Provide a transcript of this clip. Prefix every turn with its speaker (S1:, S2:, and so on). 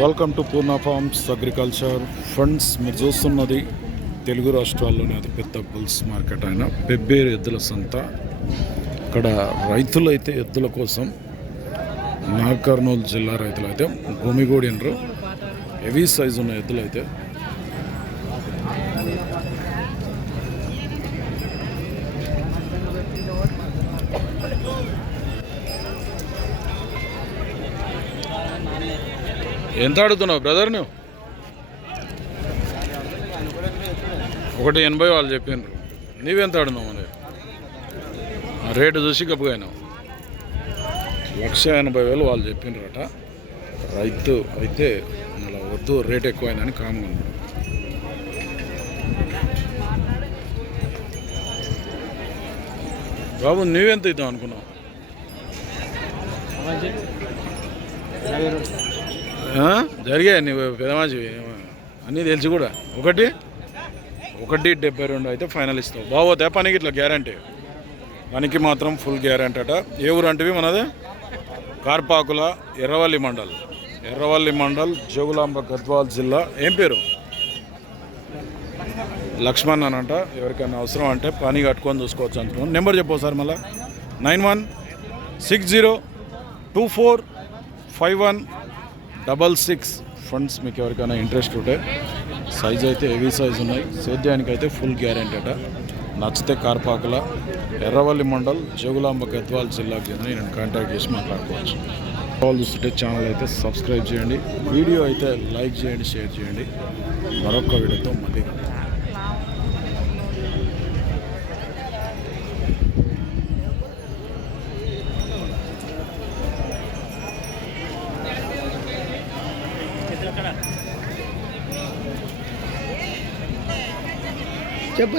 S1: Welcome to Purna farms agriculture funds మీరు చూస్తున్నది తెలుగు రాష్ట్రాల్లోని అతిపెద్ద బుల్స్ మార్కెట్ అయిన. పెబ్బేరు ఎద్దుల సంత. ఇక్కడ రైతులైతే ఎద్దుల కోసం నాగర్నూలు జిల్లా రైతులైతే భూమిగూడినరు హెవీ సైజు ఉన్న ఎద్దులు ఎంత అడుగుతున్నావు బ్రదర్ నువ్వు? ఒకటి ఎనభై వాళ్ళు చెప్పిండ్రు. నీవెంత ఆడినావు మరి? ఆ రేటు చూసి గబ్బుగాయినావు లక్ష ఎనభై వేలు వాళ్ళు చెప్పిండ్రట. రైతు అయితే మళ్ళీ వద్దు రేట్ ఎక్కువైందని కామన్ బాబు నువ్వెంత ఇద్దాం అనుకున్నావు? జరిగాయి నీవు పెదమాజి అన్నీ తెలిసి కూడా. ఒకటి ఒకటి డెబ్బై రెండు అయితే ఫైనల్ ఇస్తావు. బాగోతే పనికి ఇట్లా గ్యారంటీ పనికి మాత్రం ఫుల్ గ్యారంటీ అట. ఏ ఊరు అంటివి మనది? కార్పాకుల ఎర్రవల్లి మండల్. ఎర్రవల్లి మండల్ జోగులాంబ గద్వాల్ జిల్లా. ఏం పేరు? లక్ష్మణ్ అని అంట ఎవరికైనా అవసరం అంటే పని కట్టుకొని చూసుకోవచ్చు అంటున్నాను నెంబర్ చెప్పు సార్ మళ్ళీ. Nine one six zero two four five one double six funds మీకు ఎవరికైనా ఇంట్రెస్ట్ ఉంటే సైజ్ అయితే హెవీ సైజ్ ఉన్నాయి. సేద్యానికి అయితే ఫుల్ గ్యారెంటీ అట. నచ్చితే కార్పాకుల ఎర్రవల్లి మండల్ జోగులాంబ గద్వాల్ జిల్లా చెందిన నేను కాంటాక్ట్ చేసి మాట్లాడుకోవచ్చు. కాల్ చూస్తుంటే ఛానల్ అయితే సబ్స్క్రైబ్ చేయండి. వీడియో అయితే లైక్ చేయండి షేర్ చేయండి. మరొక వీడియోతో మళ్ళీ కలుద్దాం.
S2: చెప్పు